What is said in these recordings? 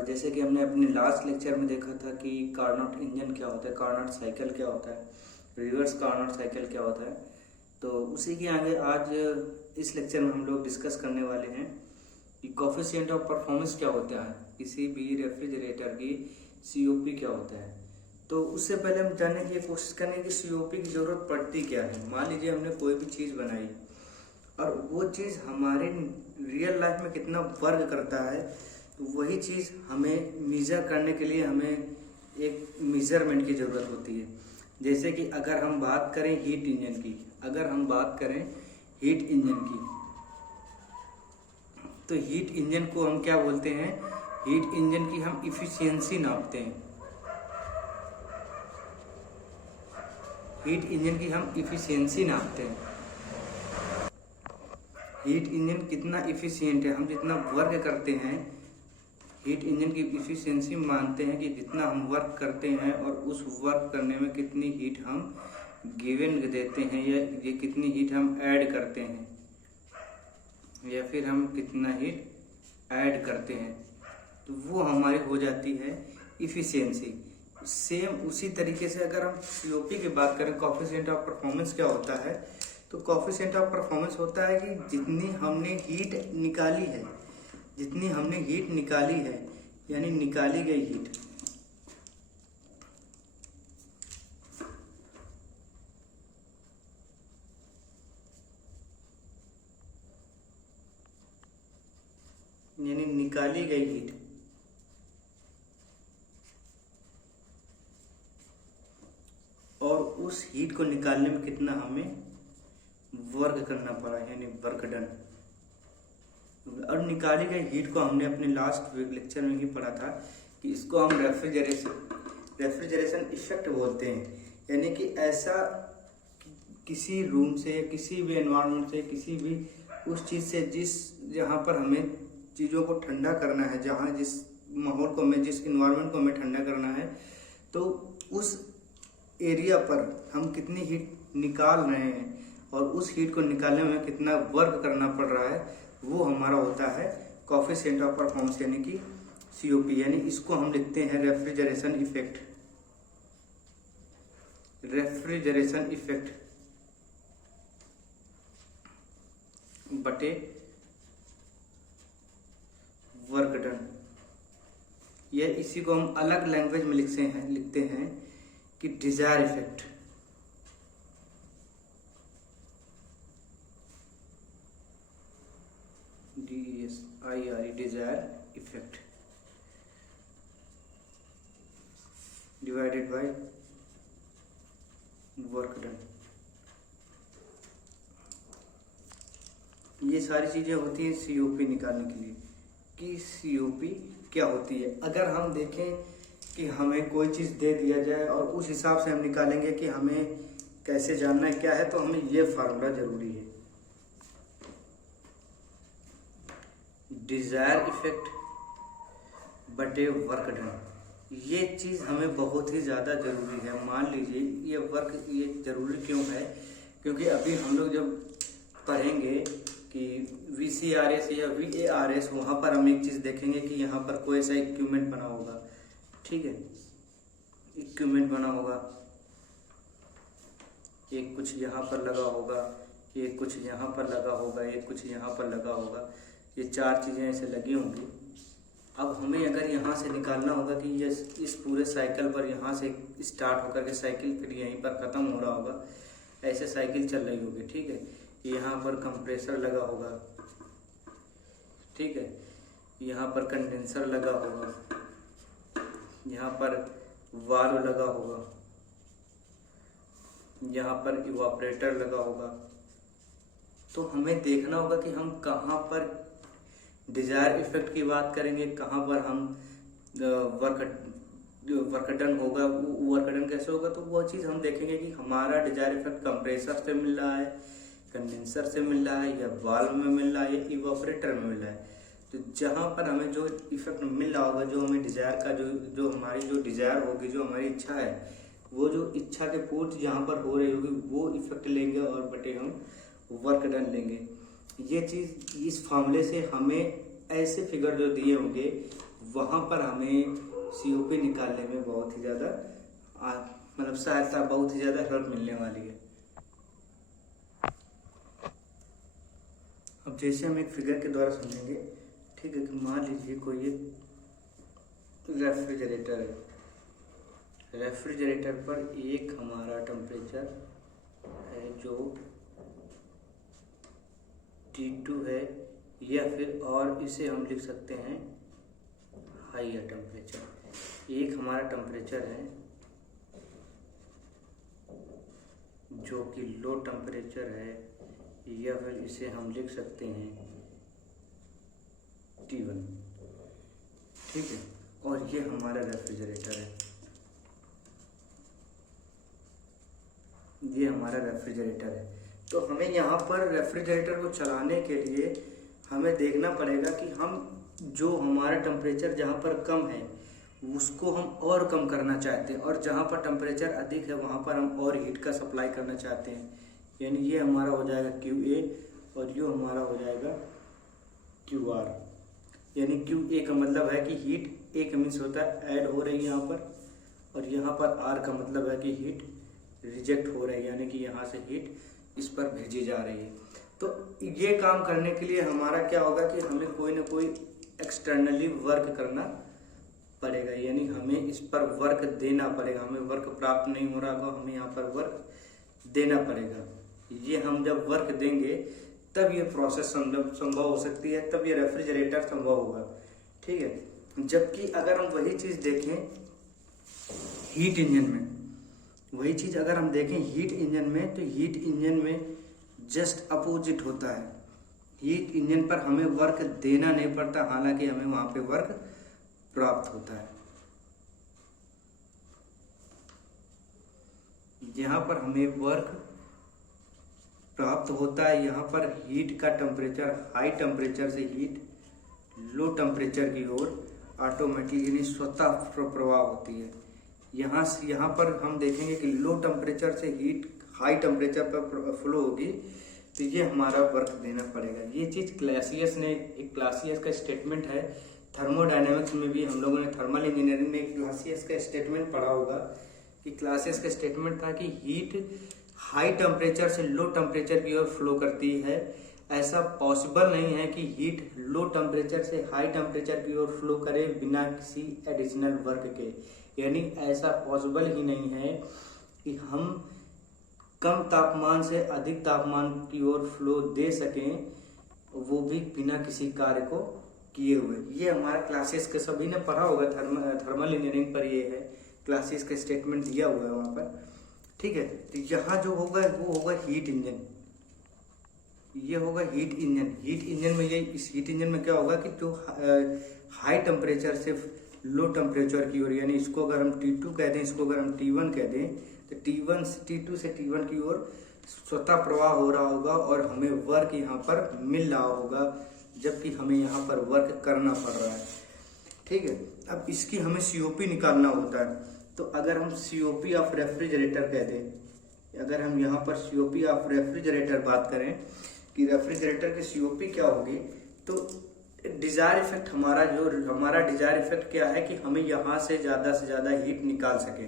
और जैसे कि हमने अपने लास्ट लेक्चर में देखा था कि कार्नोट इंजन क्या होता है, कार्नोट साइकिल क्या होता है, रिवर्स कार्नोट साइकिल क्या होता है, तो उसी के आगे आज इस लेक्चर में हम लोग डिस्कस करने वाले हैं कि कोफिशिएंट ऑफ परफॉर्मेंस क्या होता है, किसी भी रेफ्रिजरेटर की COP क्या होता है। तो उससे पहले हम जानने की कोशिश करें कि COP की ज़रूरत पड़ती क्या है। मान लीजिए हमने कोई भी चीज़ बनाई और वो चीज़ हमारे रियल लाइफ में कितना वर्क करता है, तो वही चीज़ हमें मेज़र करने के लिए हमें एक मेज़रमेंट की ज़रूरत होती है। जैसे कि अगर हम बात करें हीट इंजन की, तो हीट इंजन को हम क्या बोलते हैं, हीट इंजन की हम इफ़िशियंसी नापते हैं। हीट इंजन कितना इफ़िशियंट है, हम जितना वर्क करते हैं, हीट इंजन की इफ़िशियंसी मानते हैं कि जितना हम वर्क करते हैं और उस वर्क करने में कितनी हीट हम गिवन देते हैं, या ये कितनी हीट हम ऐड करते हैं, या फिर हम कितना हीट ऐड करते हैं, तो वो हमारी हो जाती है इफ़िशियंसी। सेम उसी तरीके से अगर हम COP की बात करें, कोफिशिएंट ऑफ परफॉर्मेंस क्या होता है, तो कोफिशिएंट ऑफ परफॉर्मेंस होता है कि जितनी हमने हीट निकाली है, यानी निकाली गई हीट, और उस हीट को निकालने में कितना हमें वर्क करना पड़ा, यानी वर्क डन। और निकाली गई हीट को हमने अपने लास्ट लेक्चर में ही पढ़ा था कि इसको हम रेफ्रिजरेशन इफेक्ट बोलते हैं। यानी कि ऐसा किसी रूम से या किसी भी एनवायरनमेंट से, किसी भी उस चीज़ से जहाँ पर हमें चीज़ों को ठंडा करना है, जहाँ जिस माहौल को हमें, जिस इन्वायरमेंट को हमें ठंडा करना है, तो उस एरिया पर हम कितनी हीट निकाल रहे हैं और उस हीट को निकालने में कितना वर्क करना पड़ रहा है, वो हमारा होता है कोफिशिएंट ऑफ परफॉर्मेंस, यानी कि COP। यानी इसको हम लिखते हैं रेफ्रिजरेशन इफेक्ट बटे वर्क डन। या इसी को हम अलग लैंग्वेज में लिखते हैं कि desire effect. DSIRE, desire effect divided by work done. ये सारी चीजें होती हैं COP निकालने के लिए कि COP क्या होती है। अगर हम देखें कि हमें कोई चीज़ दे दिया जाए और उस हिसाब से हम निकालेंगे कि हमें कैसे जानना है क्या है, तो हमें ये फार्मूला जरूरी है, डिजायर इफेक्ट बटे वर्क डन। ये चीज़ हमें बहुत ही ज़्यादा ज़रूरी है। मान लीजिए ये ज़रूरी क्यों है, क्योंकि अभी हम लोग जब पढ़ेंगे कि VCRS या VARS, वहाँ पर हम एक चीज़ देखेंगे कि यहाँ पर कोई ऐसा इक्विपमेंट बना होगा, ठीक है, इक्विपमेंट बना होगा, एक कुछ यहाँ पर लगा होगा, एक कुछ यहाँ पर लगा होगा, एक कुछ यहाँ पर लगा होगा, ये 4 चीज़ें ऐसे लगी होंगी। अब हमें अगर यहाँ से निकालना होगा कि ये इस पूरे साइकिल पर यहाँ से स्टार्ट होकर के साइकिल फिर यहीं पर ख़त्म हो रहा होगा, ऐसे साइकिल चल रही होगी, ठीक है। यहाँ पर कंप्रेसर लगा होगा, ठीक है, यहाँ पर कंडेंसर लगा होगा, यहाँ पर वाल्व लगा होगा, यहाँ पर इवापोरेटर लगा होगा। तो हमें देखना होगा कि हम कहाँ पर डिजायर इफेक्ट की बात करेंगे, कहाँ पर हम वर्क डन होगा। वर्क डन कैसे होगा, तो वो चीज़ हम देखेंगे कि हमारा डिजायर इफेक्ट कंप्रेसर से मिल रहा है, कंडेंसर से मिल रहा है, या वाल्व में मिल रहा है, या इवापोरेटर में मिल रहा है। तो जहाँ पर हमें जो इफेक्ट मिल रहा होगा, जो हमें डिजायर का जो हमारी जो डिजायर होगी, जो हमारी इच्छा है, वो जो इच्छा के पूर्ति जहाँ पर हो रही होगी, वो इफेक्ट लेंगे और बटे हम वर्क डन लेंगे। ये चीज़ इस फार्मूले से हमें ऐसे फिगर जो दिए होंगे वहाँ पर हमें COP निकालने में बहुत ही ज़्यादा मतलब सहायता, बहुत ही ज़्यादा हेल्प मिलने वाली है। अब जैसे हम एक फिगर के द्वारा समझेंगे, ठीक है, कि मान लीजिए कोई एक रेफ्रिजरेटर है। रेफ्रिजरेटर पर एक हमारा टेम्परेचर है जो T2 है, या फिर और इसे हम लिख सकते हैं हाइयर टेम्परेचर। एक हमारा टेम्परेचर है जो कि लो टेम्परेचर है, या फिर इसे हम लिख सकते हैं T1, ठीक है। और ये हमारा रेफ्रिजरेटर है, ये हमारा रेफ्रिजरेटर है। तो हमें यहाँ पर रेफ्रिजरेटर को चलाने के लिए हमें देखना पड़ेगा कि हम जो हमारा टेम्परेचर जहाँ पर कम है उसको हम और कम करना चाहते हैं, और जहाँ पर टेम्परेचर अधिक है वहाँ पर हम और हीट का सप्लाई करना चाहते हैं। यानी ये हमारा हो जाएगा QA और ये हमारा हो जाएगा QR। यानी QA का मतलब है कि हीट, A का मीन्स होता है ऐड हो रही है यहाँ पर, और यहाँ पर R का मतलब है कि हीट रिजेक्ट हो रही है, यानी कि यहाँ से हीट इस पर भेजी जा रही है। तो ये काम करने के लिए हमारा क्या होगा कि हमें कोई ना कोई एक्सटर्नली वर्क करना पड़ेगा, यानी हमें इस पर वर्क देना पड़ेगा। हमें वर्क प्राप्त नहीं हो रहा होगा, हमें यहाँ पर वर्क देना पड़ेगा। ये हम जब वर्क देंगे तब ये प्रोसेस संभव हो सकती है, तब ये रेफ्रिजरेटर संभव होगा, ठीक है। जबकि अगर हम वही चीज़ देखें हीट इंजन में, वही चीज़ अगर हम देखें हीट इंजन में, तो हीट इंजन में जस्ट अपोजिट होता है। हीट इंजन पर हमें वर्क देना नहीं पड़ता, हालांकि हमें वहाँ पे वर्क प्राप्त होता है। यहाँ पर हमें वर्क प्राप्त होता है, यहाँ पर हीट का टेम्परेचर, हाई टेम्परेचर से हीट लो टेम्परेचर की ओर ऑटोमेटिकली यानी स्वतः प्रवाह होती है। यहाँ पर हम देखेंगे कि लो टेम्परेचर से हीट हाई टेम्परेचर पर फ्लो होगी, तो ये हमारा वर्क देना पड़ेगा। ये चीज़ क्लासियस ने, एक क्लासियस का स्टेटमेंट है, थर्मोडायनेमिक्स में भी हम लोगों ने थर्मल इंजीनियरिंग में एक क्लासियस का स्टेटमेंट पढ़ा होगा कि क्लासियस का स्टेटमेंट था कि हीट हाई टेम्परेचर से लो टेम्परेचर की ओर फ्लो करती है। ऐसा पॉसिबल नहीं है कि हीट लो टेम्परेचर से हाई टेम्परेचर की ओर फ्लो करे बिना किसी एडिशनल वर्क के। यानी ऐसा पॉसिबल ही नहीं है कि हम कम तापमान से अधिक तापमान की ओर फ्लो दे सकें, वो भी बिना किसी कार्य को किए हुए। ये हमारा क्लासेस के सभी ने पढ़ा होगा, थर्मल इंजीनियरिंग पर ये है, क्लासेस का स्टेटमेंट दिया हुआ है वहाँ पर, ठीक है। तो यहाँ जो होगा वो होगा हीट इंजन, ये होगा हीट इंजन। हीट इंजन में ये, इस हीट इंजन में क्या होगा कि जो हाई टेम्परेचर से लो टेम्परेचर की ओर, यानी इसको अगर हम T2 कह दें, इसको अगर हम T1 कह दें, तो T2 से T1 की ओर स्वतः प्रवाह हो रहा होगा और हमें वर्क यहाँ पर मिल रहा होगा, जबकि हमें यहाँ पर वर्क करना पड़ रहा है, ठीक है। अब इसकी हमें COP निकालना होता है। तो अगर हम COP ऑफ रेफ्रिजरेटर कह दें, अगर हम यहाँ पर COP ऑफ रेफ्रिजरेटर बात करें कि रेफ्रिजरेटर की COP क्या होगी, तो डिजायर इफेक्ट हमारा डिजायर इफेक्ट क्या है कि हमें यहाँ से ज़्यादा हीट निकाल सके।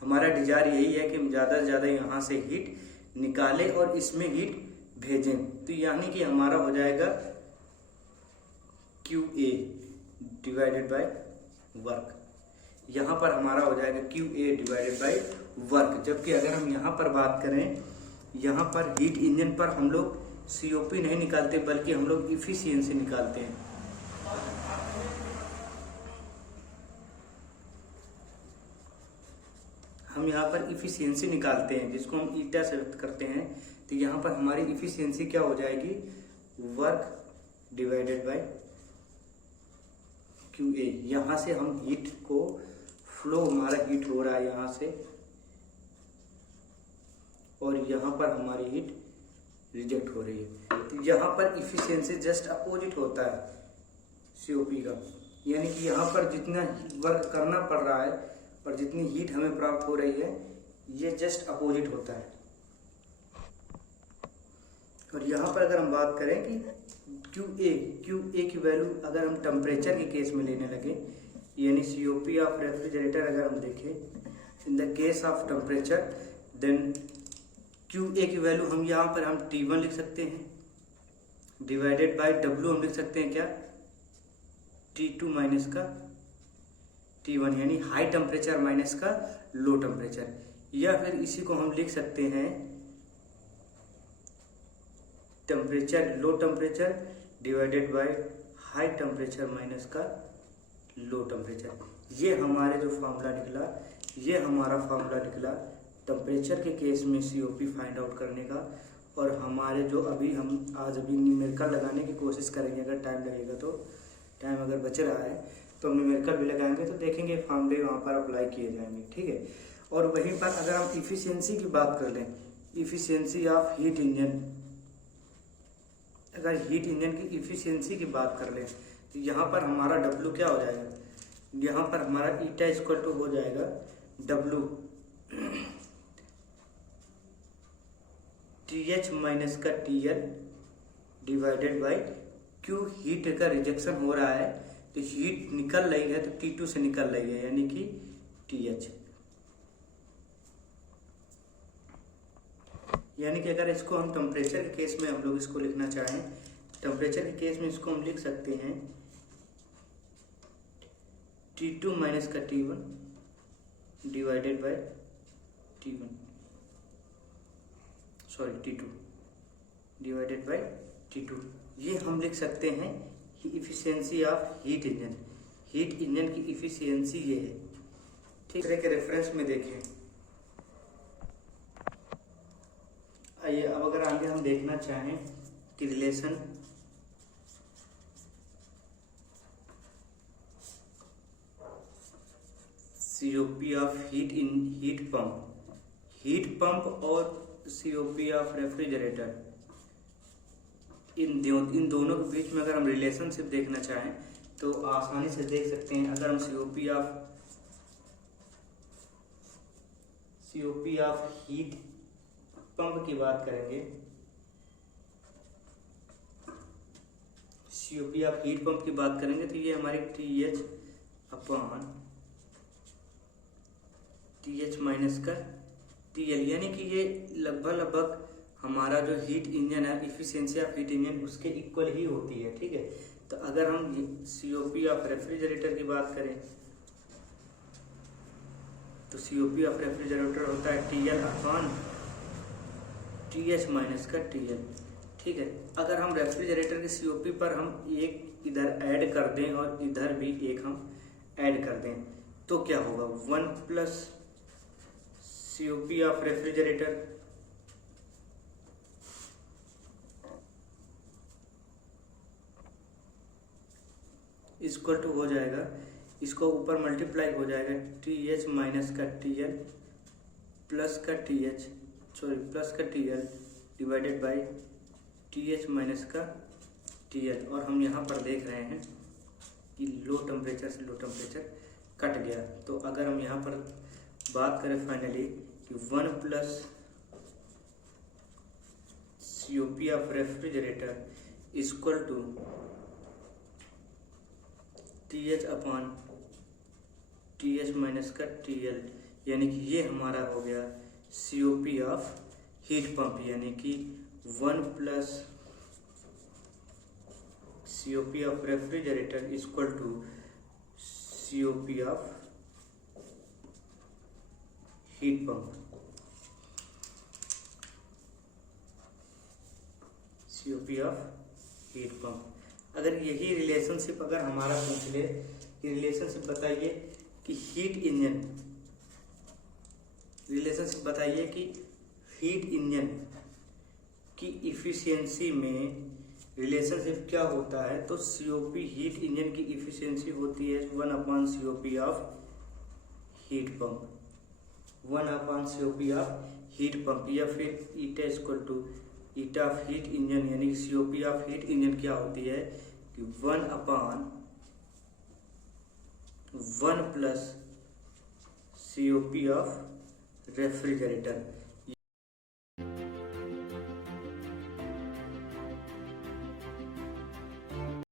हमारा डिजायर यही है कि हम ज़्यादा से ज़्यादा यहाँ से हीट निकालें और इसमें हीट भेजें। तो यानी कि हमारा हो जाएगा QA डिवाइडेड बाय वर्क। यहाँ पर हमारा हो जाएगा QA डिवाइडेड बाय वर्क। जबकि अगर हम यहाँ पर बात करें, यहाँ पर हीट इंजन पर हम लोग COP नहीं निकालते, बल्कि हम लोग इफिशियंसी निकालते हैं। हम यहाँ पर इफिशियंसी निकालते हैं, जिसको हम ईटा से व्यक्त करते हैं। तो यहाँ पर हमारी इफिशियंसी क्या हो जाएगी, वर्क डिवाइडेड बाय QA। यहाँ से हम हीट को फ्लो, हमारा हीट हो रहा है यहाँ से, और यहाँ पर हमारी हीट रिजेक्ट हो रही है। तो यहाँ पर इफिशियंसी जस्ट अपोजिट होता है COP का, यानी कि यहाँ पर जितना वर्क करना पड़ रहा है और जितनी हीट हमें प्राप्त हो रही है, ये जस्ट अपोजिट होता है। और यहाँ पर अगर हम बात करें कि क्यू ए की वैल्यू अगर हम टेम्परेचर के केस में लेने लगे, यानी COP ऑफ रेफ्रिजरेटर अगर हम देखें in the case of temperature, then Q A की वैल्यू हम यहाँ पर हम T1 लिख सकते हैं, डिवाइडेड बाय W हम लिख सकते हैं क्या, T2 माइनस का T1, यानी हाई टेम्परेचर माइनस का लो टेम्परेचर। या फिर इसी को हम लिख सकते हैं temperature, low temperature divided by high temperature minus का लो टेम्परेचर। ये हमारे जो फार्मूला निकला, ये हमारा फार्मूला निकला टेम्परेचर के केस में COP फाइंड आउट करने का। और हमारे जो हम आज न्यूमेरिकल लगाने की कोशिश करेंगे, अगर टाइम लगेगा तो, टाइम अगर बच रहा है तो हम न्यूमेरिकल भी लगाएंगे तो देखेंगे फार्मूले वहाँ पर अप्लाई किए जाएंगे, ठीक है। और वहीं पर अगर हम इफ़िशियंसी की बात कर लें, इफ़िशियंसी ऑफ हीट इंजन, अगर हीट इंजन की इफ़िशियंसी की बात कर लें तो यहाँ पर हमारा W क्या हो जाएगा, यहाँ पर हमारा ईटा इक्वल टू हो जाएगा W TH माइनस का TL divided by Q, heat का रिजेक्शन हो रहा है तो हीट निकल रही है तो T2 से निकल रही है, यानी कि TH। यानी कि अगर इसको हम टेम्परेचर के केस में हम लोग इसको लिखना चाहें, टेम्परेचर के केस में इसको हम लिख सकते हैं T2 माइनस का T1 divided by T1, sorry T2 divided by T2। ये हम लिख सकते हैं efficiency of heat engine, heat engine की इफिशियंसी ये है, ठीक। तरह के रेफरेंस में देखें, आइए अब अगर आगे हम देखना चाहें कि relation COP of heat pump और COP ऑफ रेफ्रिजरेटर, इन दोनों के बीच में अगर हम रिलेशनशिप देखना चाहें तो आसानी से देख सकते हैं। अगर हम COP ऑफ हीट पंप की बात करेंगे, COP ऑफ हीट पंप की बात करेंगे तो ये हमारी TH अपॉन TH माइनस का TL, यानी कि ये लगभग हमारा जो हीट इंजन है, इफिशियंसी ऑफ हीट इंजन उसके इक्वल ही होती है, ठीक है। तो अगर हम COP ऑफ रेफ्रिजरेटर की बात करें तो COP ऑफ रेफ्रिजरेटर होता है TL अपॉन TH माइनस का TL, ठीक है। अगर हम रेफ्रिजरेटर के COP पर हम एक इधर ऐड कर दें और इधर भी एक हम ऐड कर दें तो क्या होगा, 1 plus COP of refrigerator equal to हो जाएगा, इसको ऊपर मल्टीप्लाई हो जाएगा TH माइनस का TL प्लस का TL divided by TH minus का TL। और हम यहाँ पर देख रहे हैं कि लो टेम्परेचर से लो टेम्परेचर कट गया। तो अगर हम यहाँ पर बात करें फाइनली कि 1 plus COP of refrigerator equal to TH upon TH minus का TL, यानी कि ये हमारा हो गया COP ऑफ हीट पंप, यानी कि 1 plus COP of refrigerator equal to COP of heat pump, COP of heat pump. अगर यही रिलेशनशिप अगर हमारा पूछ ले कि रिलेशनशिप बताइए कि हीट इंजन, रिलेशनशिप बताइए कि हीट इंजन की इफिशियंसी में रिलेशनशिप क्या होता है, तो COP हीट इंजन की इफिशियंसी होती है 1 upon COP of heat pump, 1 upon COP of heat pump. या फिर eta equal to eta of heat engine, यानी COP ऑफ हीट इंजन क्या होती है कि 1 upon 1 plus COP of refrigerator.